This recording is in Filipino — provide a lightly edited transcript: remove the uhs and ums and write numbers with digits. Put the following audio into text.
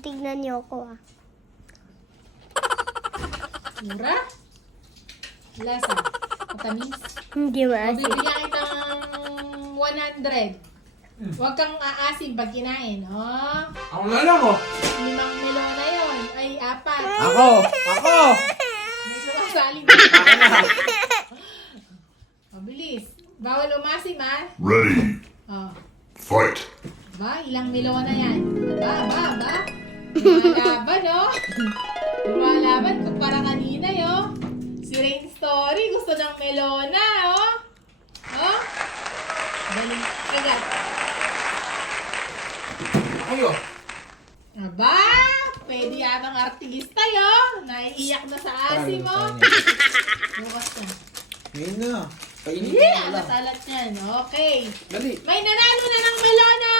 Tignan niyo ako ah. Mura? Lasa? Matamis? Hindi O, maasim. bibigyan kitang 100. Huwag kang aasim pag kinain. Oh, Ako na lang, oh. 5 melon na yun. Ay, 4. Ako! May sumasaling na. Ako na. Mabilis. Bawal umasim, ha? Ready. Oh. Fight. Ba, ilang melon na yan? Ba? Lumalaban, oh. Lumalaban kumpara kanina, yo. Si Rain Story, gusto ng melona, oh. Oh. Galing. Kagat. Ayo. Aba, pwede yatang artista, yo. Naiiyak na sa asim, mo. Bukas na. Ngayon na. Kainin Yeah, mo lang. alat-alat yan. Okay. Dali. May nanalo na ng melona!